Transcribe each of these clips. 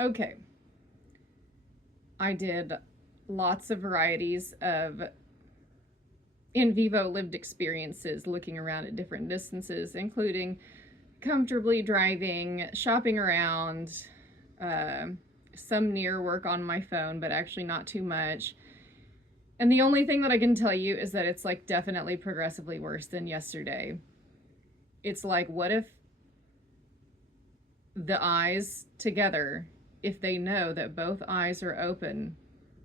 Okay. I did lots of varieties of in vivo lived experiences looking around at different distances, including comfortably driving, shopping around, uh, some near work on my phone, but actually not too much. And the only thing that I can tell you is that it's like definitely progressively worse than yesterday. It's like, what if the eyes together, if they know that both eyes are open,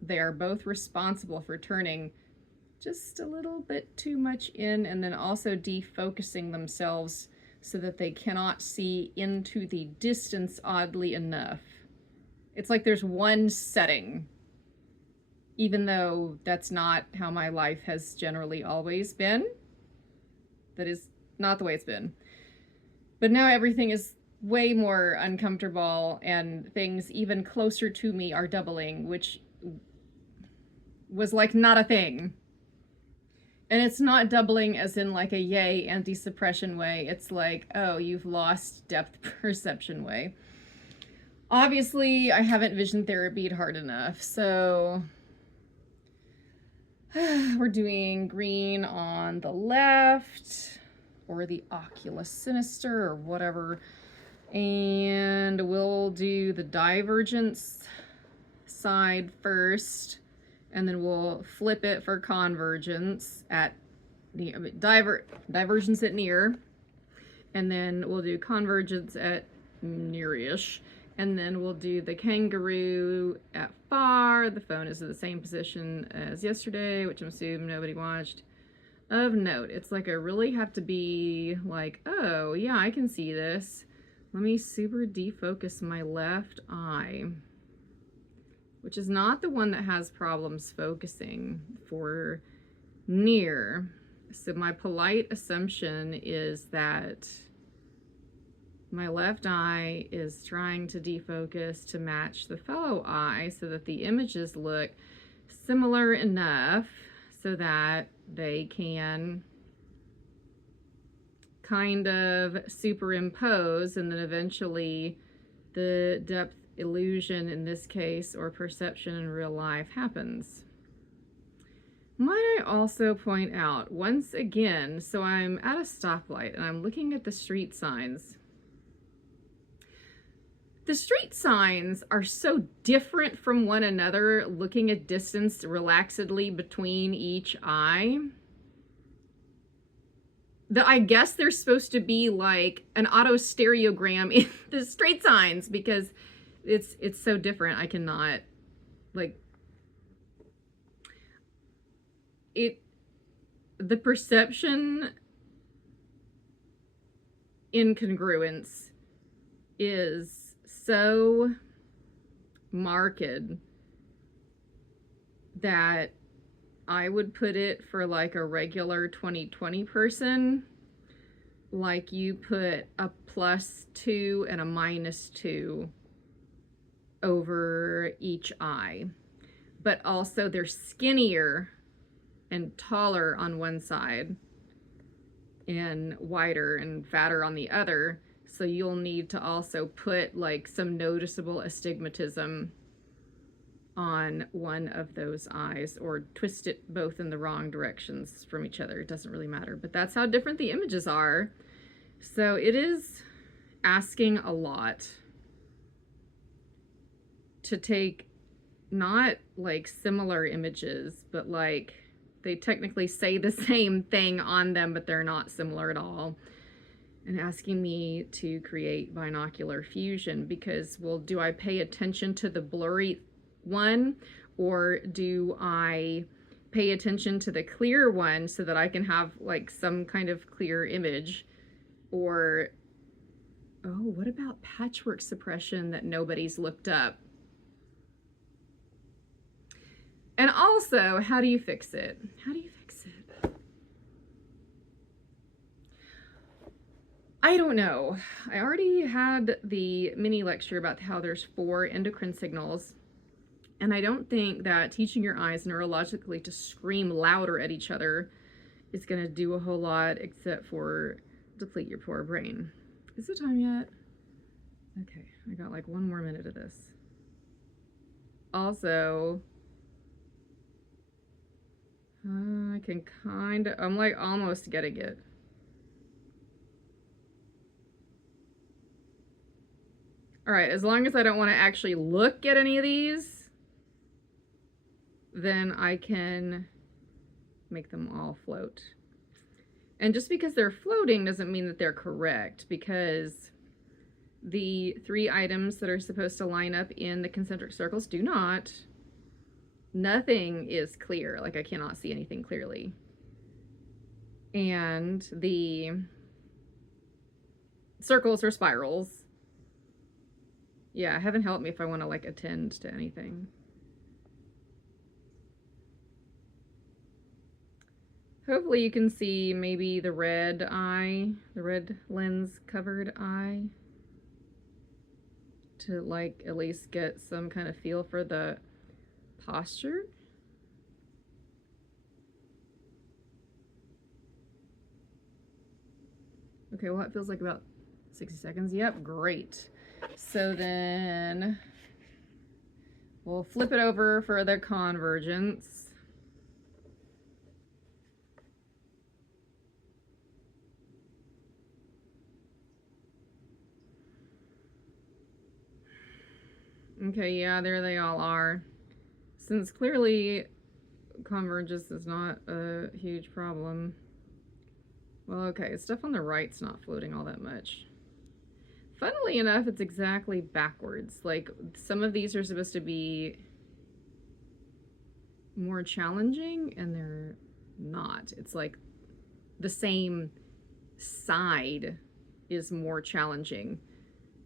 they are both responsible for turning just a little bit too much in and then also defocusing themselves so that they cannot see into the distance oddly enough. It's like there's one setting, even though that's not how my life has generally always been. That is not the way it's been. But now everything is way more uncomfortable and things even closer to me are doubling, which was like not a thing. And it's not doubling as in like a yay anti-suppression way. It's like, oh, you've lost depth perception way. Obviously, I haven't vision therapied hard enough, so we're doing green on the left, or the oculus sinister, or whatever. And we'll do the divergence side first, and then we'll flip it for convergence at divergence at near, and then we'll do convergence at near-ish, and then we'll do the kangaroo at far. The phone is in the same position as yesterday, which I'm assuming nobody watched. Of note, it's like I really have to be like, oh yeah, I can see this. Let me super defocus my left eye, which is not the one that has problems focusing for near. So my polite assumption is that my left eye is trying to defocus to match the fellow eye so that the images look similar enough so that they can kind of superimpose, and then eventually the depth illusion in this case, or perception in real life, happens. Might I also point out once again, so I'm at a stoplight and I'm looking at the street signs. The street signs are so different from one another, looking at distance relaxedly between each eye, that I guess they're supposed to be like an auto stereogram in the street signs, because it's so different. I cannot, like, the perception incongruence is so marked that I would put it for like a regular 20/20 person, like you put a +2 and a -2 over each eye. But also they're skinnier and taller on one side and wider and fatter on the other. So you'll need to also put like some noticeable astigmatism on one of those eyes, or twist it both in the wrong directions from each other. It doesn't really matter, but that's how different the images are. So it is asking a lot to take not like similar images, but like they technically say the same thing on them, but they're not similar at all, and asking me to create binocular fusion, because, well, do I pay attention to the blurry one, or do I pay attention to the clear one so that I can have like some kind of clear image? Or, oh, what about patchwork suppression that nobody's looked up? And also, how do you fix it? How do you fix it? I don't know. I already had the mini lecture about how there's 4 endocrine signals, and I don't think that teaching your eyes neurologically to scream louder at each other is going to do a whole lot, except for deplete your poor brain. Is it time yet? Okay, I got like 1 more minute of this. also, I can kind of, I'm like almost getting it. All right, as long as I don't want to actually look at any of these, then I can make them all float. And just because they're floating doesn't mean that they're correct, because the 3 items that are supposed to line up in the concentric circles do not. Nothing is clear, like I cannot see anything clearly. And the circles or spirals, yeah, heaven help me if I want to like attend to anything. Hopefully you can see maybe the red eye, the red lens covered eye, to like at least get some kind of feel for the posture. Okay, well, it feels like about 60 seconds. Yep, great. So then we'll flip it over for the convergence. Okay, yeah, there they all are. Since clearly convergence is not a huge problem. Well, okay, stuff on the right's not floating all that much. Funnily enough, it's exactly backwards. Like, some of these are supposed to be more challenging, and they're not. It's like the same side is more challenging,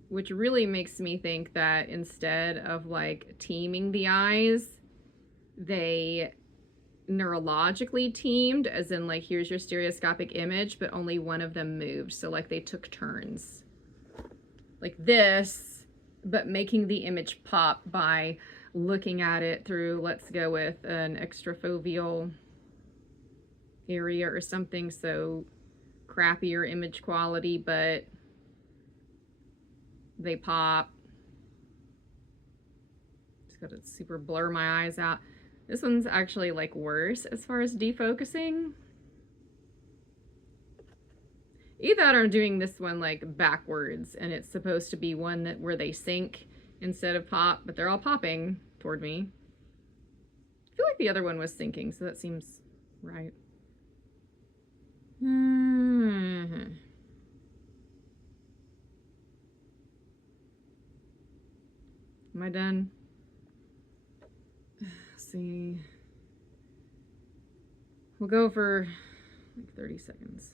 which really makes me think that instead of like teaming the eyes, they neurologically teamed, as in like, here's your stereoscopic image, but only one of them moved. So like they took turns like this, but making the image pop by looking at it through, let's go with an extrafoveal area or something, so crappier image quality, but they pop. Just gotta super blur my eyes out. This one's actually like worse as far as defocusing. Either I'm doing this one like backwards, and it's supposed to be one that where they sink instead of pop, but they're all popping toward me. I feel like the other one was sinking, so that seems right. Am I done? Let's see. We'll go for like 30 seconds.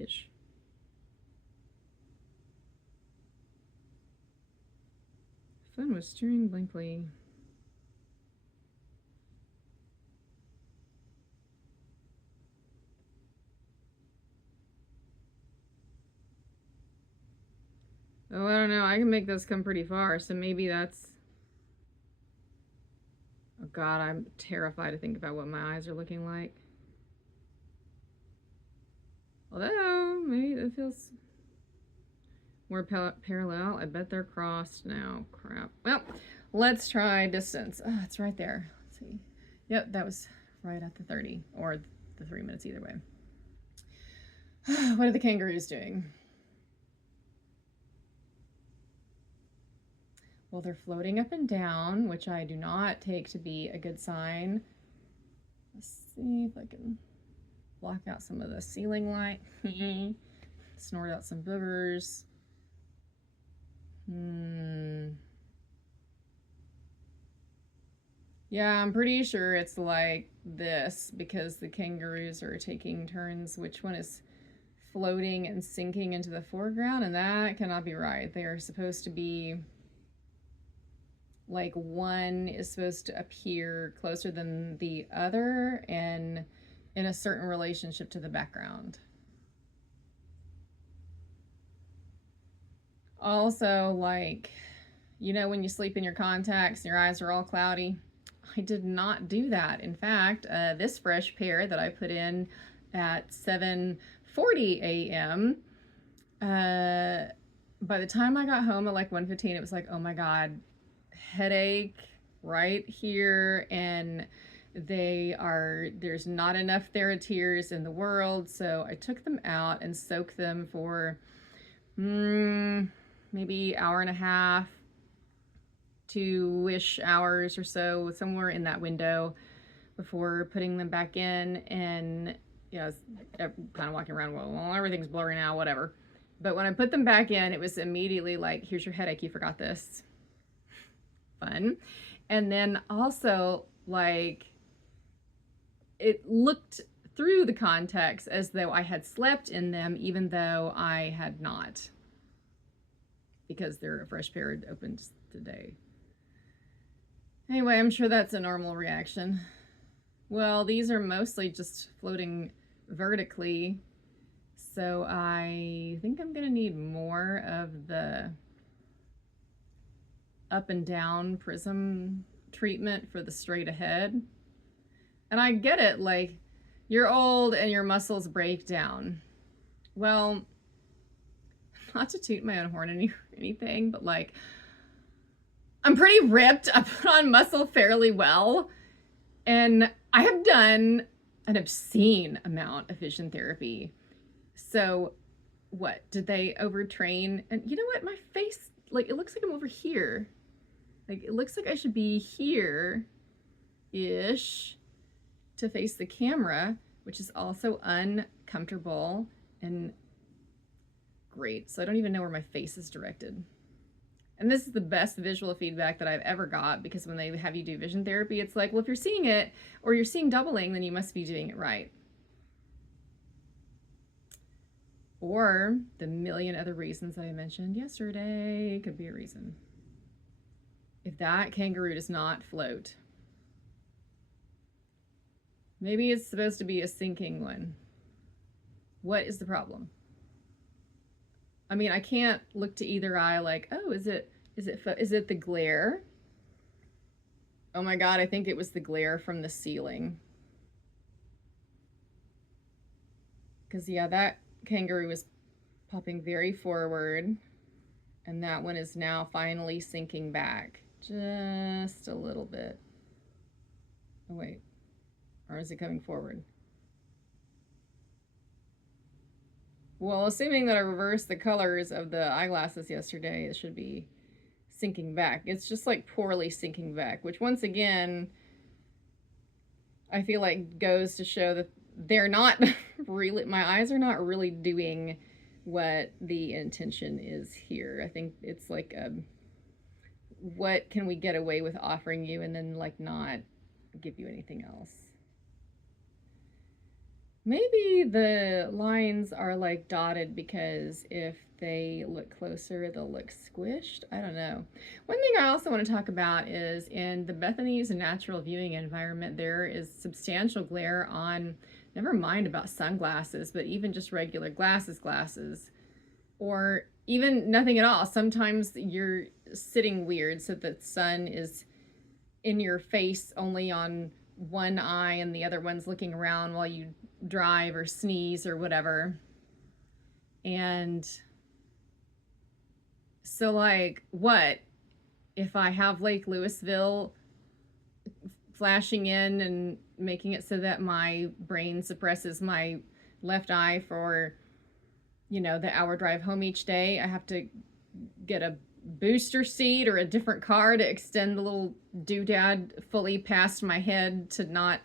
Ish. Phone was steering blankly. Oh, I don't know. I can make those come pretty far, so maybe that's... Oh God, I'm terrified to think about what my eyes are looking like. Although, maybe it feels more parallel. I bet they're crossed now. Crap. Well, let's try distance. Oh, it's right there. Let's see. Yep, that was right at the 30, or the 3 minutes, either way. What are the kangaroos doing? Well, they're floating up and down, which I do not take to be a good sign. Let's see if I can block out some of the ceiling light. Snort out some boogers. Yeah, I'm pretty sure it's like this, because the kangaroos are taking turns. Which one is floating and sinking into the foreground? And that cannot be right. They are supposed to be like, one is supposed to appear closer than the other and in a certain relationship to the background. Also, like, you know, when you sleep in your contacts and your eyes are all cloudy, I did not do that. In fact, this fresh pair that I put in at 7:40 a.m., By the time I got home at like 1:15, it was like, oh my God, headache right here. And there's not enough Theratears in the world. So I took them out and soaked them for maybe hour and a half, 2-ish hours or so, somewhere in that window before putting them back in. And I was kind of walking around, well, everything's blurry now, whatever. But when I put them back in, it was immediately like, here's your headache, you forgot this. Fun. And then also, like, it looked through the context as though I had slept in them, even though I had not, because they're a fresh pair opened today. Anyway, I'm sure that's a normal reaction. Well, these are mostly just floating vertically, so I think I'm gonna need more of the up and down prism treatment for the straight ahead. And I get it, like, you're old and your muscles break down. Well, not to toot my own horn or anything, but like, I'm pretty ripped. I put on muscle fairly well, and I have done an obscene amount of vision therapy. So what, did they overtrain? And you know what, my face, like, it looks like I'm over here. Like, it looks like I should be here-ish to face the camera, which is also uncomfortable and great. So I don't even know where my face is directed. And this is the best visual feedback that I've ever got, because when they have you do vision therapy, it's like, well, if you're seeing it or you're seeing doubling, then you must be doing it right. Or the million other reasons that I mentioned yesterday could be a reason. If that kangaroo does not float, maybe it's supposed to be a sinking one. What is the problem? I mean, I can't look to either eye like, oh, is it the glare? Oh my God, I think it was the glare from the ceiling. Because yeah, that kangaroo was popping very forward, and that one is now finally sinking back just a little bit. Oh wait, or is it coming forward? Well, assuming that I reversed the colors of the eyeglasses yesterday, it should be sinking back. It's just like poorly sinking back, which once again, I feel like goes to show that they're not really, my eyes are not really doing what the intention is here. I think it's like, what can we get away with offering you, and then like not give you anything else. Maybe the lines are like dotted because if they look closer, they'll look squished. I don't know. One thing I also want to talk about is in the Bethany's natural viewing environment, there is substantial glare on, never mind about sunglasses, but even just regular glasses, or even nothing at all. Sometimes you're sitting weird so that the sun is in your face only on one eye and the other one's looking around while you drive or sneeze or whatever. And so like, what if I have Lake Louisville flashing in and making it so that my brain suppresses my left eye for, you know, the hour drive home each day? I have to get a booster seat or a different car to extend the little doodad fully past my head to not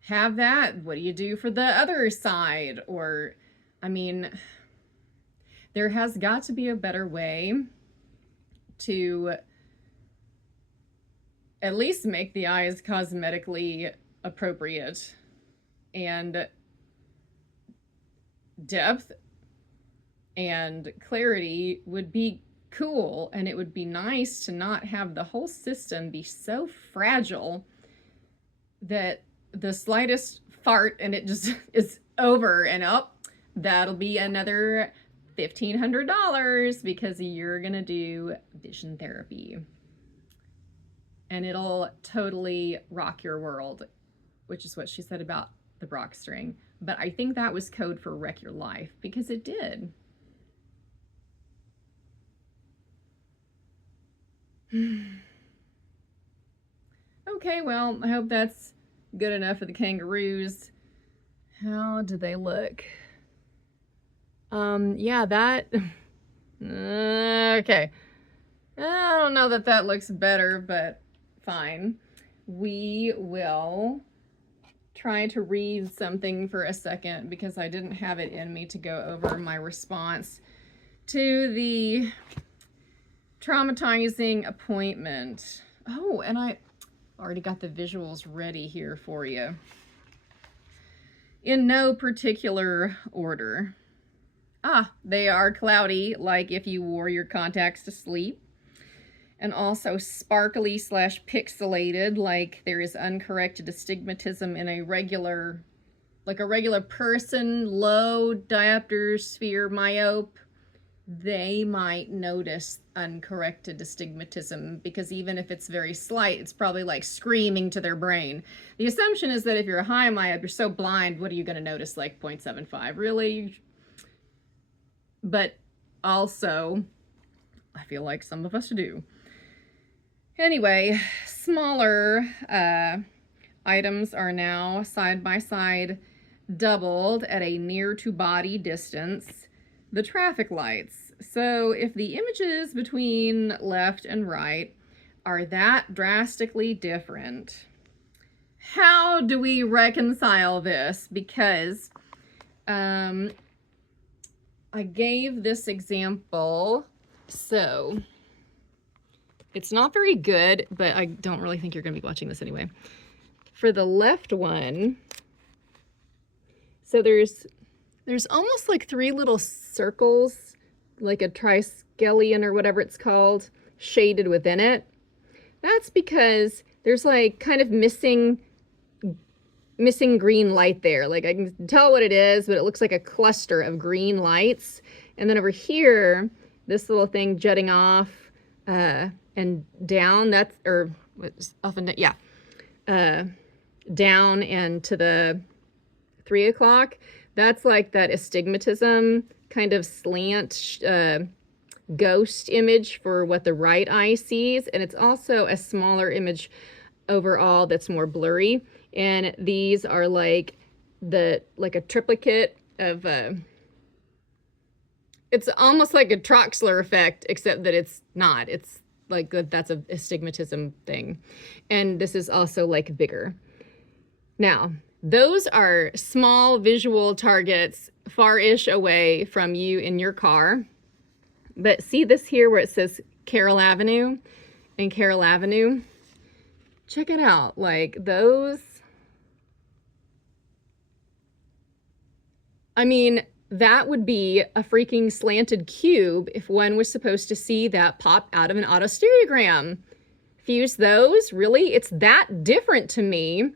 have that. What do you do for the other side? Or, I mean, there has got to be a better way to at least make the eyes cosmetically appropriate, and depth and clarity would be cool, and it would be nice to not have the whole system be so fragile that the slightest fart and it just is over, and that'll be another $1,500 because you're gonna do vision therapy. And it'll totally rock your world, which is what she said about the Brock string. But I think that was code for wreck your life, because it did. Okay, well, I hope that's good enough for the kangaroos. How do they look? Yeah, that... okay. I don't know that that looks better, but fine. We will try to read something for a second because I didn't have it in me to go over my response to the traumatizing appointment. Oh, and I already got the visuals ready here for you. In no particular order. They are cloudy, like if you wore your contacts to sleep. And also sparkly / pixelated, like there is uncorrected astigmatism in a regular person, low diopter sphere myope. They might notice uncorrected astigmatism because even if it's very slight, it's probably like screaming to their brain. The assumption is that if you're a high myope, you're so blind, what are you going to notice, like 0.75? Really? But also, I feel like some of us do. Anyway, smaller items are now side by side doubled at a near to body distance. The traffic lights. So if the images between left and right are that drastically different, how do we reconcile this? Because I gave this example, so it's not very good, but I don't really think you're going to be watching this anyway. For the left one, so there's almost like 3 little circles, like a triskelion or whatever it's called, shaded within it. That's because there's like kind of missing green light there. Like I can tell what it is, but it looks like a cluster of green lights. And then over here, this little thing jutting off and down, that's, or what's up and down, yeah, down and to the 3 o'clock, that's like that astigmatism kind of slant ghost image for what the right eye sees. And it's also a smaller image overall that's more blurry. And these are like a triplicate of it's almost like a Troxler effect, except that it's not. It's like that's a astigmatism thing. And this is also like bigger. Now, those are small visual targets far-ish away from you in your car. But see this here where it says Carroll Avenue and Carroll Avenue? Check it out. Like those, I mean, that would be a freaking slanted cube if one was supposed to see that pop out of an autostereogram. Fuse those? Really? It's that different to me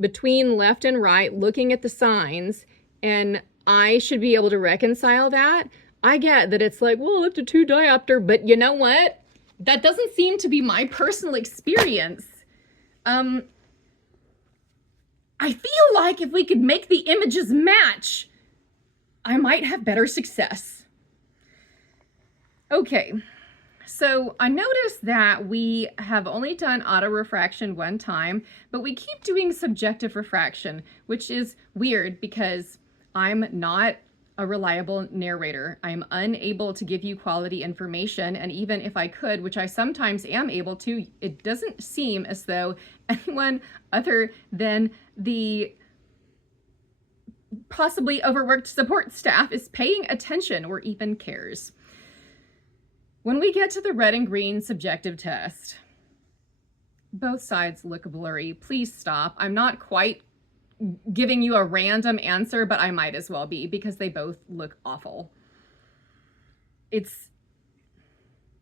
between left and right, looking at the signs, and I should be able to reconcile that. I get that it's like, well, up to 2 diopter, but you know what? That doesn't seem to be my personal experience. I feel like if we could make the images match, I might have better success. Okay, so I noticed that we have only done auto-refraction 1 time, but we keep doing subjective refraction, which is weird because I'm not a reliable narrator. I'm unable to give you quality information, and even if I could, which I sometimes am able to, it doesn't seem as though anyone other than the possibly overworked support staff is paying attention or even cares. When we get to the red and green subjective test, both sides look blurry. Please stop. I'm not quite giving you a random answer, but I might as well be because they both look awful. It's,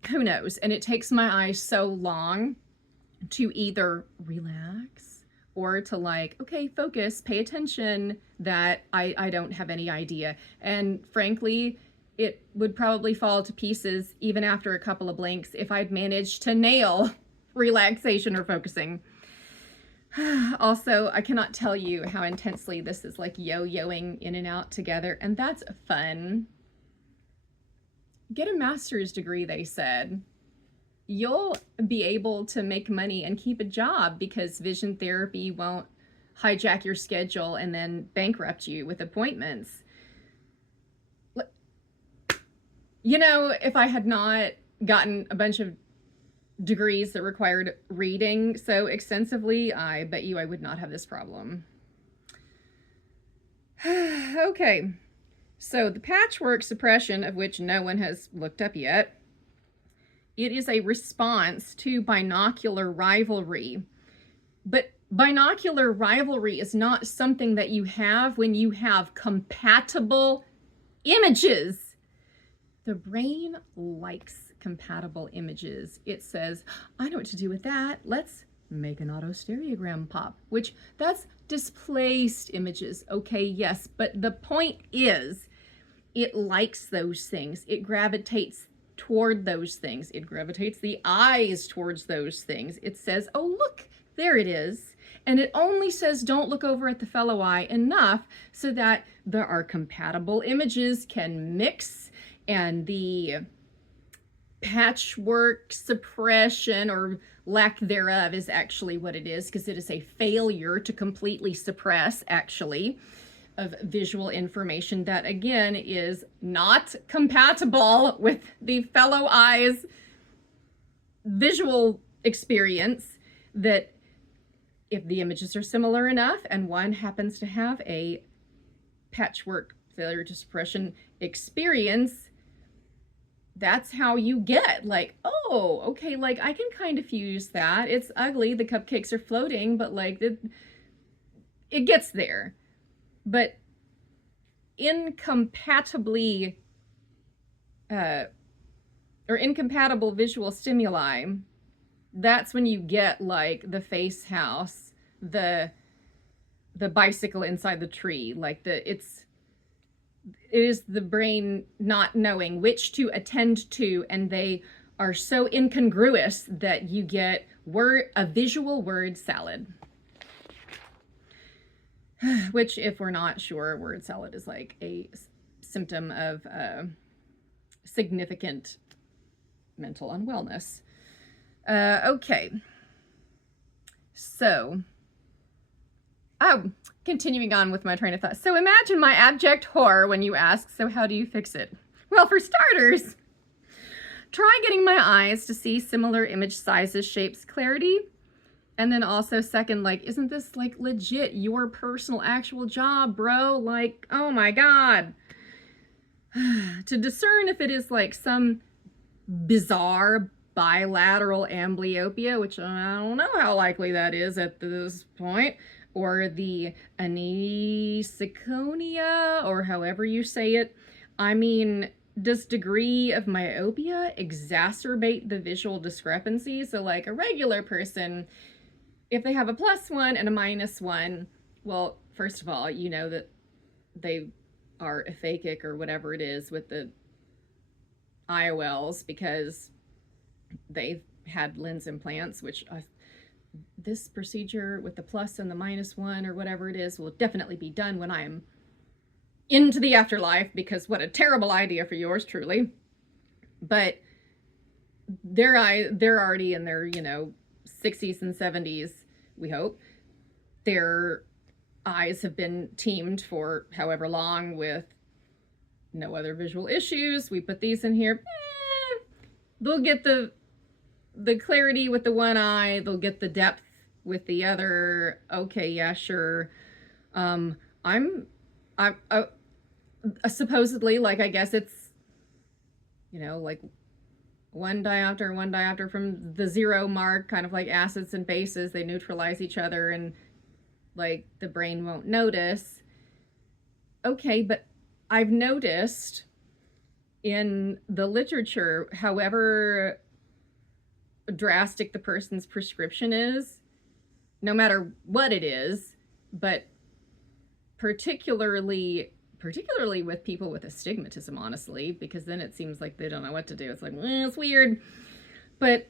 who knows? And it takes my eyes so long to either relax or to like, okay, focus, pay attention, that I don't have any idea. And frankly, it would probably fall to pieces even after a couple of blinks if I'd managed to nail relaxation or focusing. Also, I cannot tell you how intensely this is like yo-yoing in and out together, and that's fun. Get a master's degree, they said. you'll be able to make money and keep a job because vision therapy won't hijack your schedule and then bankrupt you with appointments. You know, if I had not gotten a bunch of degrees that required reading so extensively, I bet you I would not have this problem. Okay, so the patchwork suppression, of which no one has looked up yet, it is a response to binocular rivalry. But binocular rivalry is not something that you have when you have compatible images. The brain likes compatible images. It says, I know what to do with that. Let's make an autostereogram pop, which that's displaced images. Okay, yes, but the point is it likes those things. It gravitates toward those things. It gravitates the eyes towards those things. It says, oh, look, there it is. And it only says don't look over at the fellow eye enough so that there are compatible images can mix, and the patchwork suppression or lack thereof is actually what it is, because it is a failure to completely suppress actually of visual information that again is not compatible with the fellow eye's visual experience. That if the images are similar enough and one happens to have a patchwork failure to suppression experience, that's how you get like, oh, okay, like I can kind of fuse that. It's ugly, the cupcakes are floating, but like it gets there. But incompatibly or incompatible visual stimuli, that's when you get like the face house, the bicycle inside the tree, like it is the brain not knowing which to attend to, and they are so incongruous that you get a visual word salad. Which, if we're not sure, word salad is like a symptom of significant mental unwellness. Okay. So, continuing on with my train of thought. So imagine my abject horror when you ask, so how do you fix it? Well, for starters, try getting my eyes to see similar image sizes, shapes, clarity. And then also second, like, isn't this like legit your personal actual job, bro? Like, oh my God. To discern if it is like some bizarre bilateral amblyopia, which I don't know how likely that is at this point, or the aniseconia, or however you say it. I mean, does degree of myopia exacerbate the visual discrepancy? So like a regular person, if they have a +1 and a -1, well, first of all, you know that they are aphakic or whatever it is with the IOLs because they've had lens implants, which this procedure with the plus and the -1 or whatever it is will definitely be done when I am into the afterlife, because what a terrible idea for yours truly. But they're already in their, 60s and 70s, we hope. Their eyes have been teamed for however long with no other visual issues. We put these in here. They'll get the clarity with the one eye. They'll get the depth with the other. Okay, yeah, sure. I'm supposedly, like, I guess it's, like one diopter from the 0 mark, kind of like acids and bases. They neutralize each other and like the brain won't notice. Okay, but I've noticed in the literature, however drastic the person's prescription is, no matter what it is, but particularly with people with astigmatism, honestly, because then it seems like they don't know what to do. It's like, it's weird. But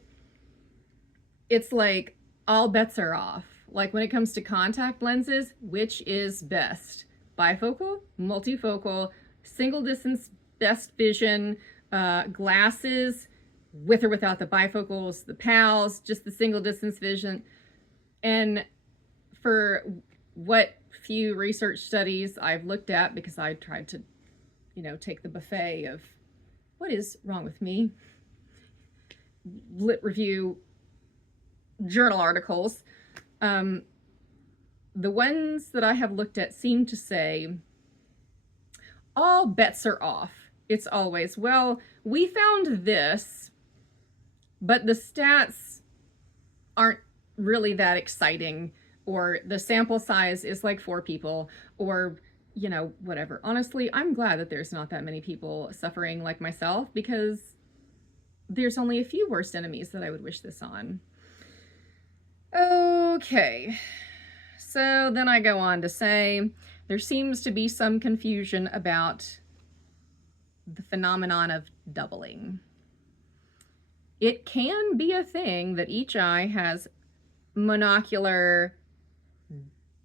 it's like all bets are off. Like when it comes to contact lenses, which is best? Bifocal, multifocal, single distance best vision, glasses, with or without the bifocals, the PALs, just the single distance vision. And for what few research studies I've looked at, because I tried to, take the buffet of what is wrong with me, lit review journal articles, the ones that I have looked at seem to say all bets are off. It's always, well, we found this, but the stats aren't really that exciting, or the sample size is like 4 people, or whatever. Honestly, I'm glad that there's not that many people suffering like myself, because there's only a few worst enemies that I would wish this on. Okay, so then I go on to say there seems to be some confusion about the phenomenon of doubling. It can be a thing that each eye has monocular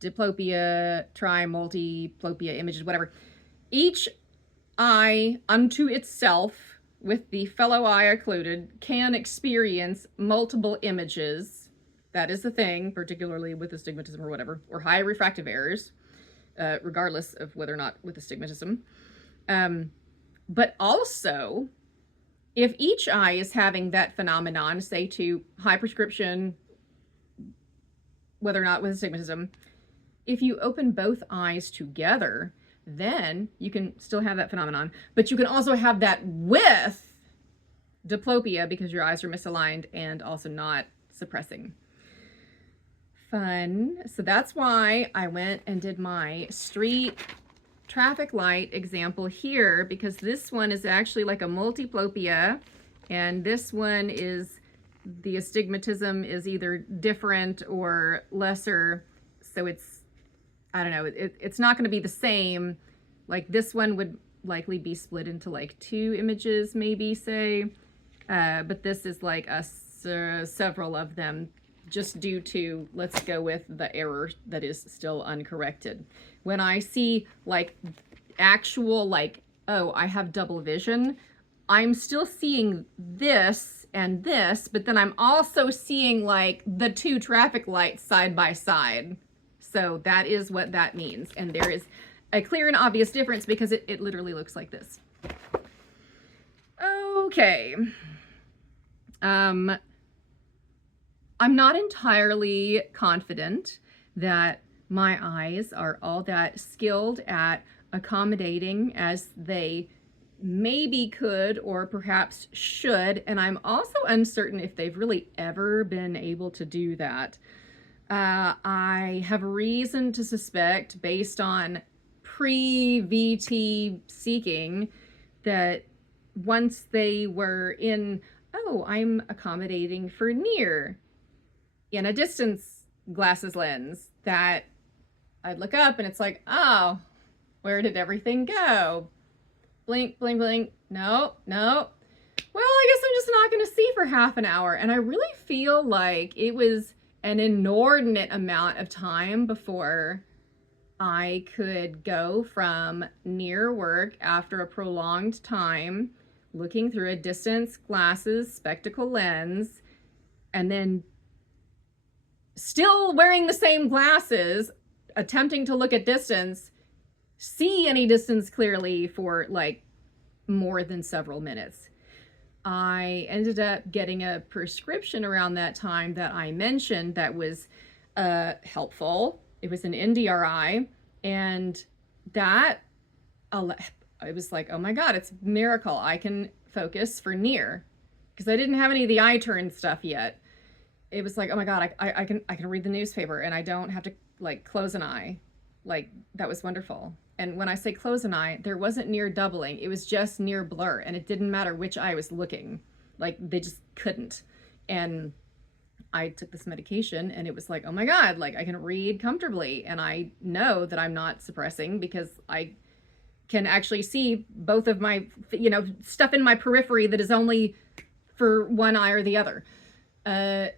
diplopia, multiplopia images, whatever. Each eye unto itself, with the fellow eye occluded, can experience multiple images. That is the thing, particularly with astigmatism or whatever, or high refractive errors, regardless of whether or not with astigmatism. But also, if each eye is having that phenomenon, say to high prescription, whether or not with astigmatism, if you open both eyes together, then you can still have that phenomenon, but you can also have that with diplopia because your eyes are misaligned and also not suppressing. Fun. So that's why I went and did my street traffic light example here, because this one is actually like a multiplopia, and this one is, the astigmatism is either different or lesser, so it's, I don't know, it's not going to be the same. Like this one would likely be split into like 2 images, maybe, say, but this is like several of them, just due to, let's go with the error that is still uncorrected. When I see like actual, like, oh, I have double vision, I'm still seeing this and this, but then I'm also seeing like the 2 traffic lights side by side. So that is what that means. And there is a clear and obvious difference because it literally looks like this. Okay. I'm not entirely confident that my eyes are all that skilled at accommodating as they maybe could or perhaps should, and I'm also uncertain if they've really ever been able to do that. I have reason to suspect, based on pre-VT seeking, that once they were in, oh, I'm accommodating for near in a distance glasses lens, that I'd look up and it's like, oh, where did everything go? Blink, blink, blink. No, no. Well, I guess I'm just not going to see for half an hour. And I really feel like it was an inordinate amount of time before I could go from near work after a prolonged time looking through a distance glasses spectacle lens, and then still wearing the same glasses, attempting to look at distance, see any distance clearly for like more than several minutes. I ended up getting a prescription around that time that I mentioned that was helpful. It was an NDRI, and that, I was like, oh my God, it's a miracle. I can focus for near, because I didn't have any of the eye turn stuff yet. It was like, oh my God, I can read the newspaper and I don't have to like close an eye. Like, that was wonderful. And when I say close an eye, there wasn't near doubling. It was just near blur, and it didn't matter which eye was looking. Like, they just couldn't. And I took this medication and it was like, oh my God, like I can read comfortably, and I know that I'm not suppressing because I can actually see both of my, stuff in my periphery that is only for one eye or the other. At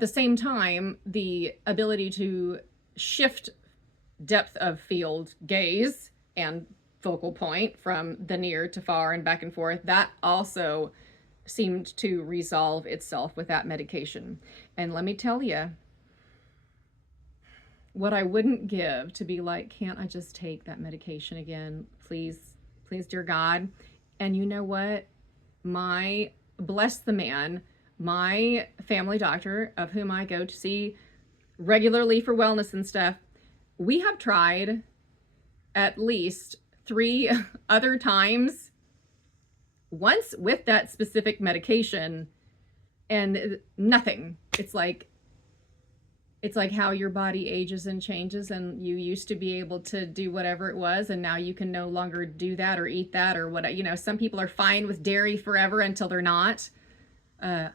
the same time, the ability to shift depth of field gaze and focal point from the near to far and back and forth, that also seemed to resolve itself with that medication. And let me tell you, what I wouldn't give to be like, can't I just take that medication again? Please, please, dear God. And you know what? Bless the man, my family doctor, of whom I go to see regularly for wellness and stuff, we have tried at least 3 other times, once with that specific medication, and nothing. It's like how your body ages and changes, and you used to be able to do whatever it was, and now you can no longer do that or eat that or what. Some people are fine with dairy forever until they're not. I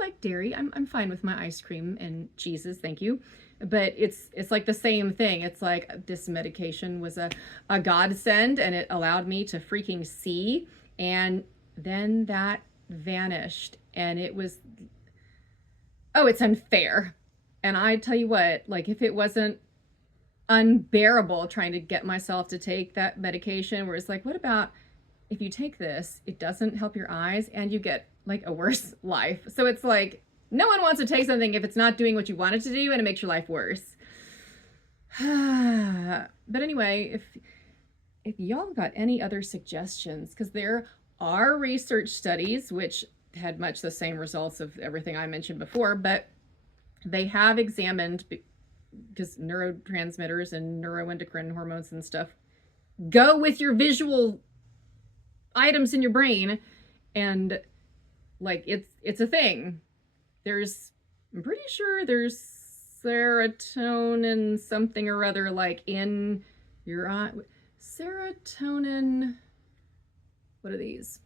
like dairy. I'm fine with my ice cream and cheeses, thank you. But it's like the same thing. It's like this medication was a godsend, and it allowed me to freaking see, and then that vanished, and it was, oh, it's unfair. And I tell you what, like, if it wasn't unbearable trying to get myself to take that medication, where it's like, what about if you take this, it doesn't help your eyes and you get like a worse life? So it's like, no one wants to take something if it's not doing what you want it to do and it makes your life worse. But anyway, if y'all got any other suggestions, because there are research studies which had much the same results of everything I mentioned before, but they have examined, because neurotransmitters and neuroendocrine hormones and stuff go with your visual items in your brain, and like it's a thing. I'm pretty sure there's serotonin something or other, like in your eye. Serotonin, what are these?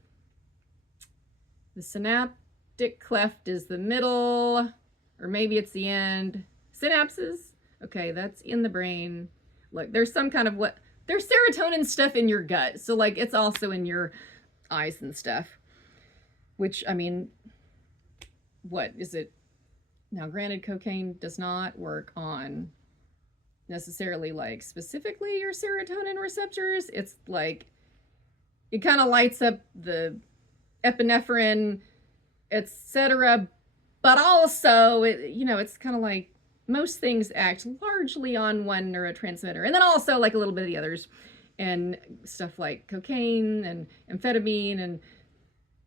The synaptic cleft is the middle, or maybe it's the end. Synapses? Okay, that's in the brain. Look, there's some kind of there's serotonin stuff in your gut. So like it's also in your eyes and stuff. Which, I mean, what is it? Now, granted, cocaine does not work on necessarily like specifically your serotonin receptors. It's like, it kind of lights up the epinephrine, etc. But also, it's kind of like most things act largely on one neurotransmitter. And then also like a little bit of the others. And stuff like cocaine and amphetamine and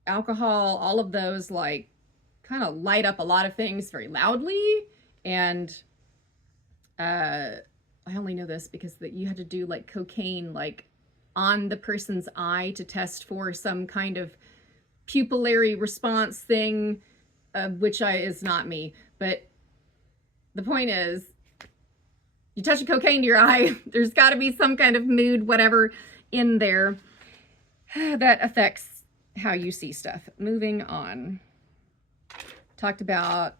alcohol, all of those like kind of light up a lot of things very loudly. And I only know this because you had to do like cocaine like on the person's eye to test for some kind of pupillary response thing, which is not me. But the point is, you touch a cocaine to your eye, there's got to be some kind of mood, whatever, in there that affects how you see stuff. Moving on. Talked about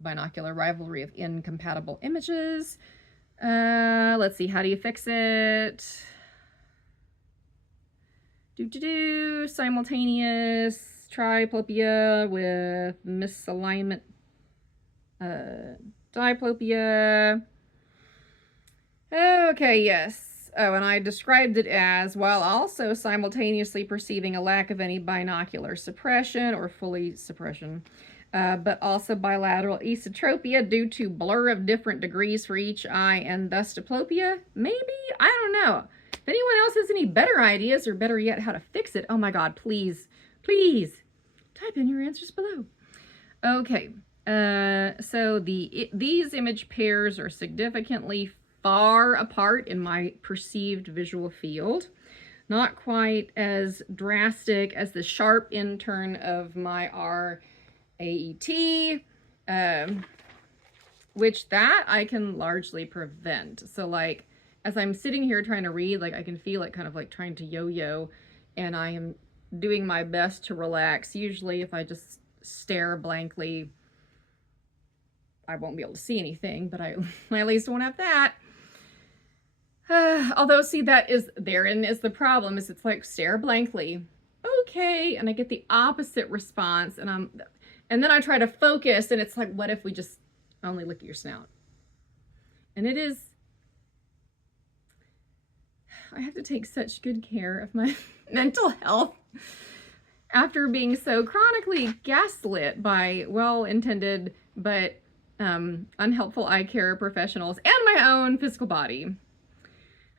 binocular rivalry of incompatible images. Let's see, how do you fix it? Simultaneous triplopia with misalignment. Diplopia. Okay, yes. Oh, and I described it as, while also simultaneously perceiving a lack of any binocular suppression or fully suppression, but also bilateral esotropia due to blur of different degrees for each eye and thus diplopia? Maybe? I don't know. If anyone else has any better ideas, or better yet, how to fix it, oh my God, please, please type in your answers below. Okay, so these image pairs are significantly far apart in my perceived visual field. Not quite as drastic as the sharp in-turn of my RAET, which that I can largely prevent. So like, as I'm sitting here trying to read, like I can feel it kind of like trying to yo-yo, and I am doing my best to relax. Usually if I just stare blankly, I won't be able to see anything, but I at least won't have that. Although, see, therein is the problem, is it's like stare blankly, okay, and I get the opposite response, and then I try to focus, and it's like, what if we just only look at your snout? And it is, I have to take such good care of my mental health after being so chronically gaslit by well-intended but unhelpful eye care professionals and my own physical body.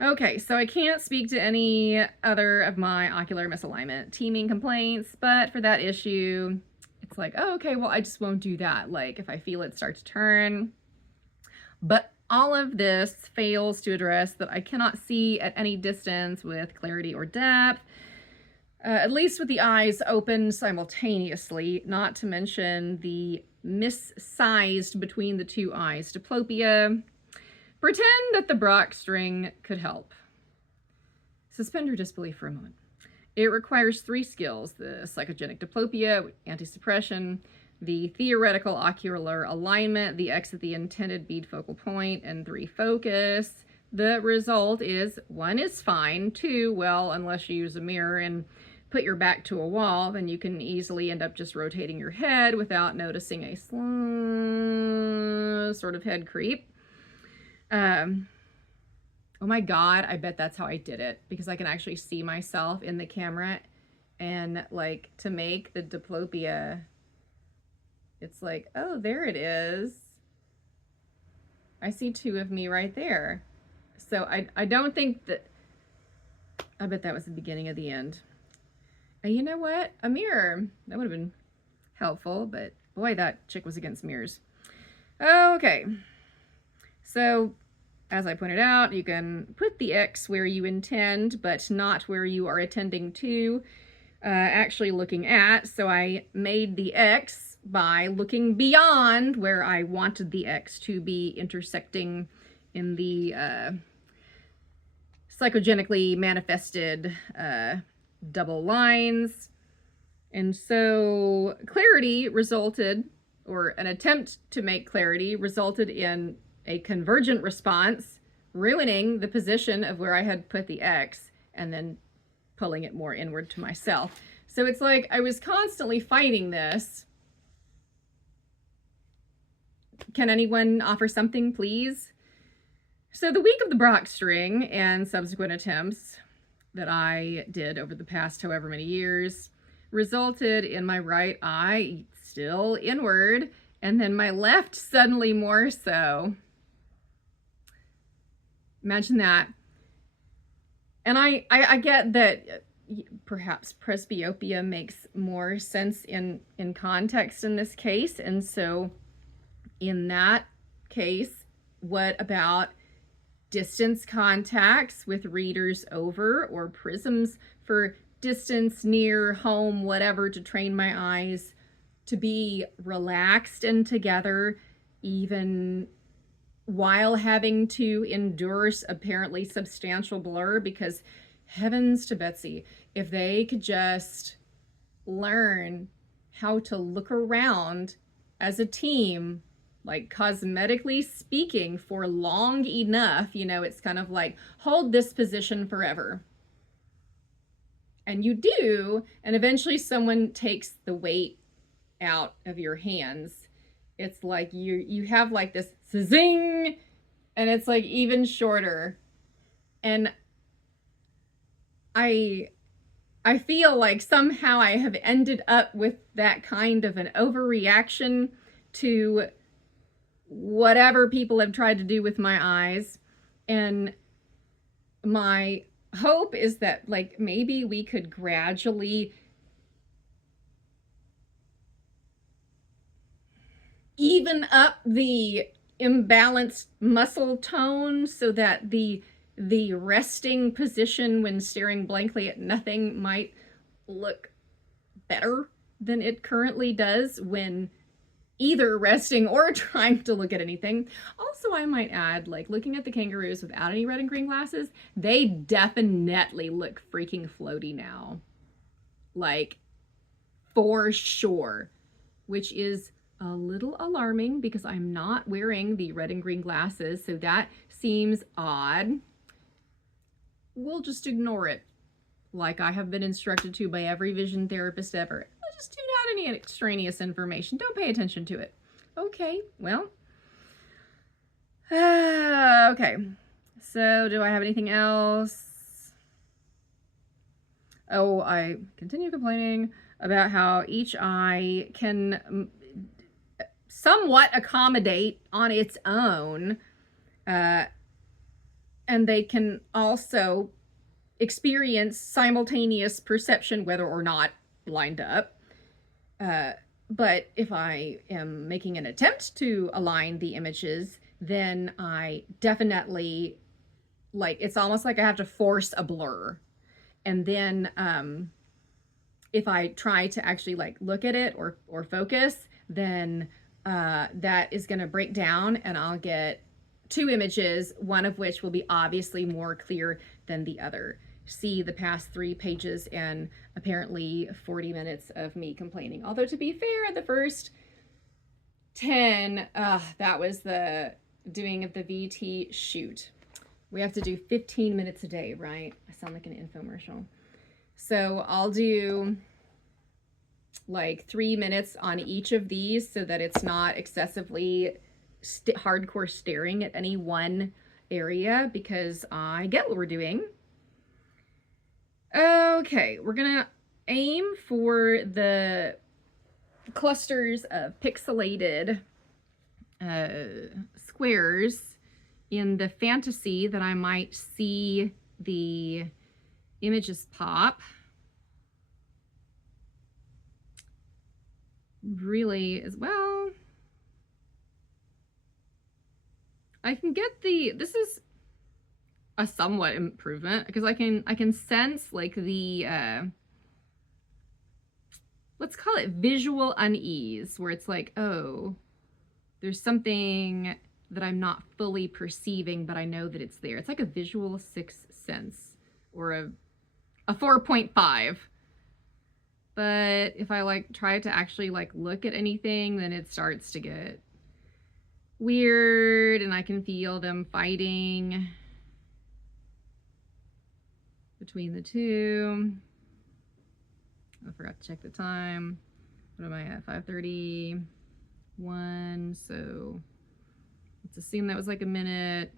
Okay, so I can't speak to any other of my ocular misalignment teaming complaints, but for that issue, it's like, oh, okay, well, I just won't do that. Like, if I feel it start to turn. But all of this fails to address that I cannot see at any distance with clarity or depth, at least with the eyes open simultaneously, not to mention the missized between the two eyes diplopia. Pretend that the Brock string could help. Suspend your disbelief for a moment. It requires 3 skills: the psychogenic diplopia, anti-suppression, the theoretical ocular alignment, the X at the intended bead focal point, and 3, focus. The result is 1 is fine, 2, well, unless you use a mirror and put your back to a wall, then you can easily end up just rotating your head without noticing a slow sort of head creep. Oh my God, I bet that's how I did it, because I can actually see myself in the camera, and like to make the diplopia, it's like, oh, there it is. I see 2 of me right there. So I don't think that, I bet that was the beginning of the end. And you know what? A mirror, that would have been helpful, but boy, that chick was against mirrors. Okay. So, as I pointed out, you can put the X where you intend, but not where you are attending to, actually looking at. So I made the X by looking beyond where I wanted the X to be intersecting in the psychogenically manifested double lines. And so clarity resulted, or an attempt to make clarity resulted in a convergent response, ruining the position of where I had put the X and then pulling it more inward to myself. So it's like I was constantly fighting this. Can anyone offer something, please? So the week of the Brock string and subsequent attempts that I did over the past however many years resulted in my right eye still inward, and then my left suddenly more so. Imagine that. And I get that perhaps presbyopia makes more sense in context in this case. And so in that case, what about distance contacts with readers over, or prisms for distance, near, home, whatever, to train my eyes to be relaxed and together, even while having to endure apparently substantial blur? Because heavens to Betsy, if they could just learn how to look around as a team, like cosmetically speaking, for long enough, you know, it's kind of like, hold this position forever. And you do, and eventually someone takes the weight out of your hands. It's like you have like this zing, and it's like even shorter. And I feel like somehow I have ended up with that kind of an overreaction to whatever people have tried to do with my eyes. And my hope is that like maybe we could gradually even up the imbalanced muscle tone so that the resting position when staring blankly at nothing might look better than it currently does when either resting or trying to look at anything. Also, I might add, like, looking at the kangaroos without any red and green glasses, they definitely look freaking floaty now. Like, for sure. Which is a little alarming because I'm not wearing the red and green glasses, so that seems odd. We'll just ignore it, like I have been instructed to by every vision therapist ever. I'll just tune out any extraneous information. Don't pay attention to it. Okay, well. Okay, so do I have anything else? Oh, I continue complaining about how each eye can somewhat accommodate on its own, and they can also experience simultaneous perception, whether or not lined up. But if I am making an attempt to align the images, then I definitely, like, it's almost like I have to force a blur. And then if I try to actually like look at it or focus, then that is going to break down and I'll get two images, one of which will be obviously more clear than the other. See the past 3 pages and apparently 40 minutes of me complaining. Although to be fair, the first 10, that was the doing of the VT shoot. We have to do 15 minutes a day, right? I sound like an infomercial. So I'll do like 3 minutes on each of these so that it's not excessively hardcore staring at any one area, because I get what we're doing. Okay, we're gonna aim for the clusters of pixelated squares in the fantasy that I might see the images pop. Really, as well, I can get this is a somewhat improvement because I can sense like the let's call it visual unease, where it's like, oh, there's something that I'm not fully perceiving, but I know that it's there. It's like a visual sixth sense, or a 4.5. But if I like try to actually like look at anything, then it starts to get weird and I can feel them fighting between the two. I forgot to check the time. What am I at? 5:31. So let's assume that was like a minute-ish.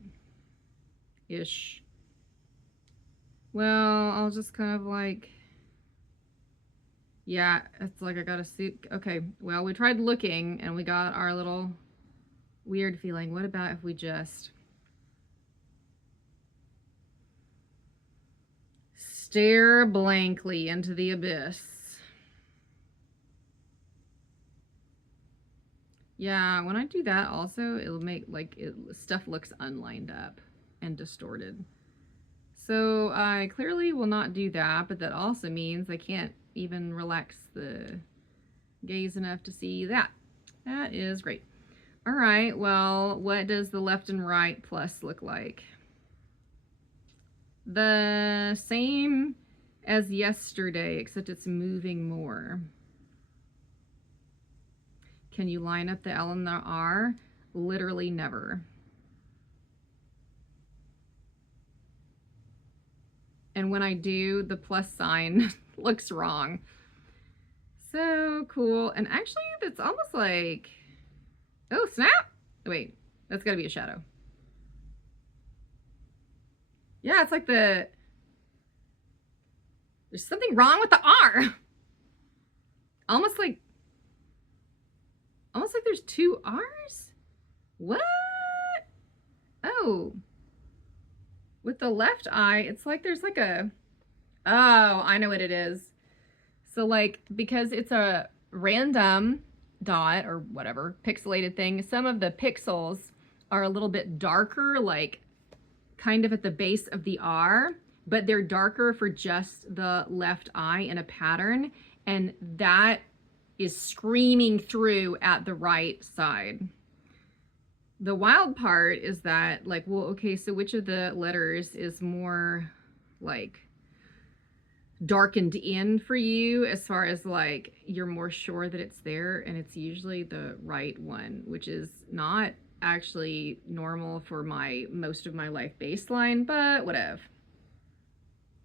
Well, I'll just kind of like, yeah, it's like I gotta see. Okay, well, we tried looking and we got our little weird feeling. What about if we just stare blankly into the abyss? Yeah, when I do that also, it'll make like stuff looks unlined up and distorted. So I clearly will not do that, but that also means I can't even relax the gaze enough to see that. That is great. All right, well, what does the left and right plus look like? The same as yesterday, except it's moving more. Can you line up the L and the R? Literally never. And when I do, the plus sign looks wrong. So cool. And actually, that's almost like, oh, snap. Wait, that's gotta be a shadow. Yeah, it's like there's something wrong with the R. Almost like there's 2 R's? What? Oh. With the left eye, it's like there's like a, oh, I know what it is. So like, because it's a random dot or whatever, pixelated thing, some of the pixels are a little bit darker, like kind of at the base of the R, but they're darker for just the left eye in a pattern. And that is screaming through at the right side. The wild part is that, like, well, okay, so which of the letters is more like darkened in for you, as far as like you're more sure that it's there? And it's usually the right one, which is not actually normal for most of my life baseline, but whatever.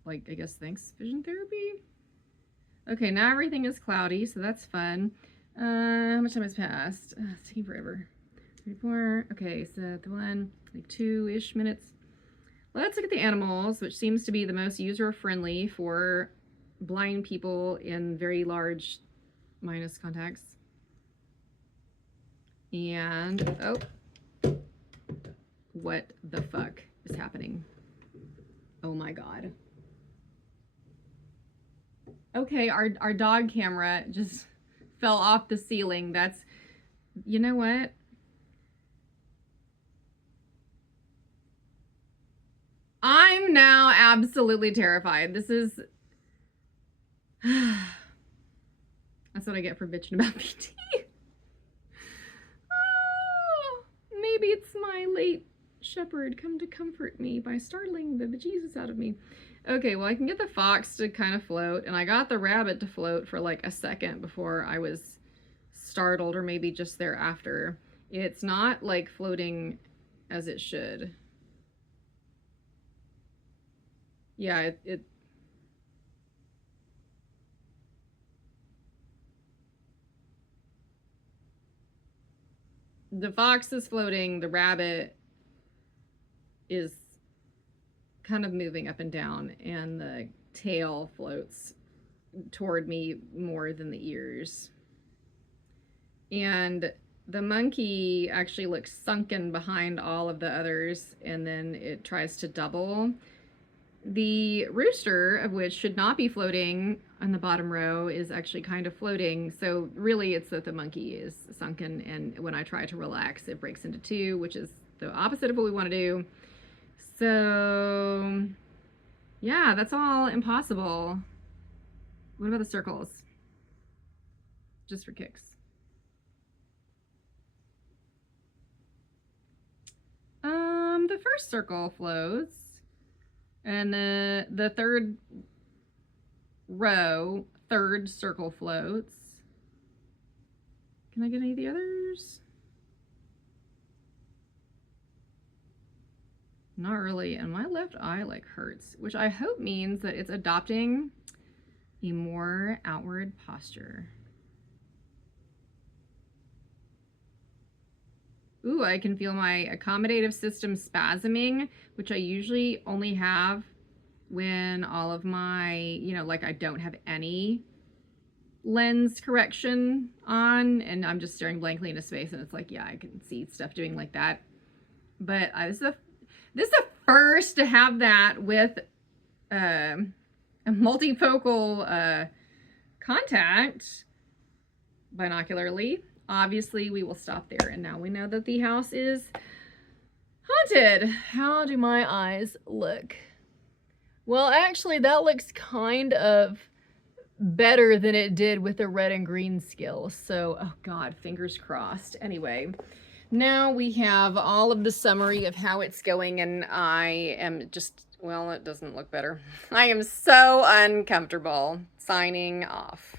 Like, I guess thanks vision therapy. Okay, now everything is cloudy, so that's fun. How much time has passed? It's taking forever. 34. Okay, so the one, like 2-ish minutes. Let's look at the animals, which seems to be the most user-friendly for blind people in very large minus contacts. And, oh, what the fuck is happening? Oh my God. Okay, our dog camera just fell off the ceiling. That's, you know what? I'm now absolutely terrified. This is, that's what I get for bitching about PT. Oh, maybe it's my late shepherd come to comfort me by startling the bejesus out of me. Okay, well, I can get the fox to kind of float, and I got the rabbit to float for like a second before I was startled, or maybe just thereafter. It's not like floating as it should. Yeah, the fox is floating, the rabbit is kind of moving up and down, and the tail floats toward me more than the ears. And the monkey actually looks sunken behind all of the others, and then it tries to double. The rooster, of which should not be floating on the bottom row, is actually kind of floating. So really it's that the monkey is sunken, and when I try to relax, it breaks into two, which is the opposite of what we want to do. So yeah, that's all impossible. What about the circles? Just for kicks. The first circle floats, and the third row, third circle floats. Can I get any of the others? Not really, and my left eye like hurts, which I hope means that it's adopting a more outward posture. Ooh, I can feel my accommodative system spasming, which I usually only have when all of my, you know, like I don't have any lens correction on, and I'm just staring blankly into space, and it's like, yeah, I can see stuff doing like that. But this is the first to have that with a multifocal contact binocularly. Obviously, we will stop there, and now we know that the house is haunted. How do my eyes look? Well, actually, that looks kind of better than it did with the red and green skills. So, oh God, fingers crossed. Anyway, now we have all of the summary of how it's going, and I am just, well, it doesn't look better. I am so uncomfortable. Signing off.